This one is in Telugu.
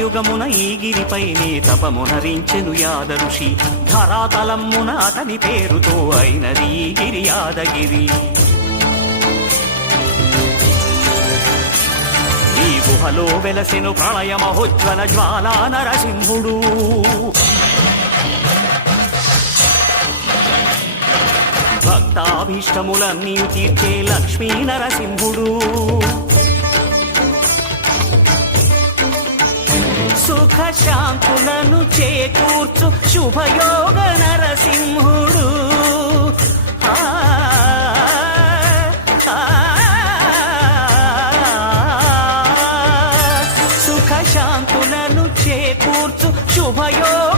యుగమున ఈ గిరిపైనే తపమునరించెను యాద ఋషి. ధరాతలమ్మున అతని పేరుతో అయినది ఈ గిరి యాదగిరి. ఈ గుహలో వెలసెను ప్రళయ మహోజ్వల జ్వాలా నరసింహుడు. భక్తాభీష్టములన్నీ తీర్చే లక్ష్మీ నరసింహుడు. సుఖ శాంతులను చేకూర్చు శుభయోగ నరసింహుడు. సుఖ శాంతులను చేకూర్చు శుభయోగ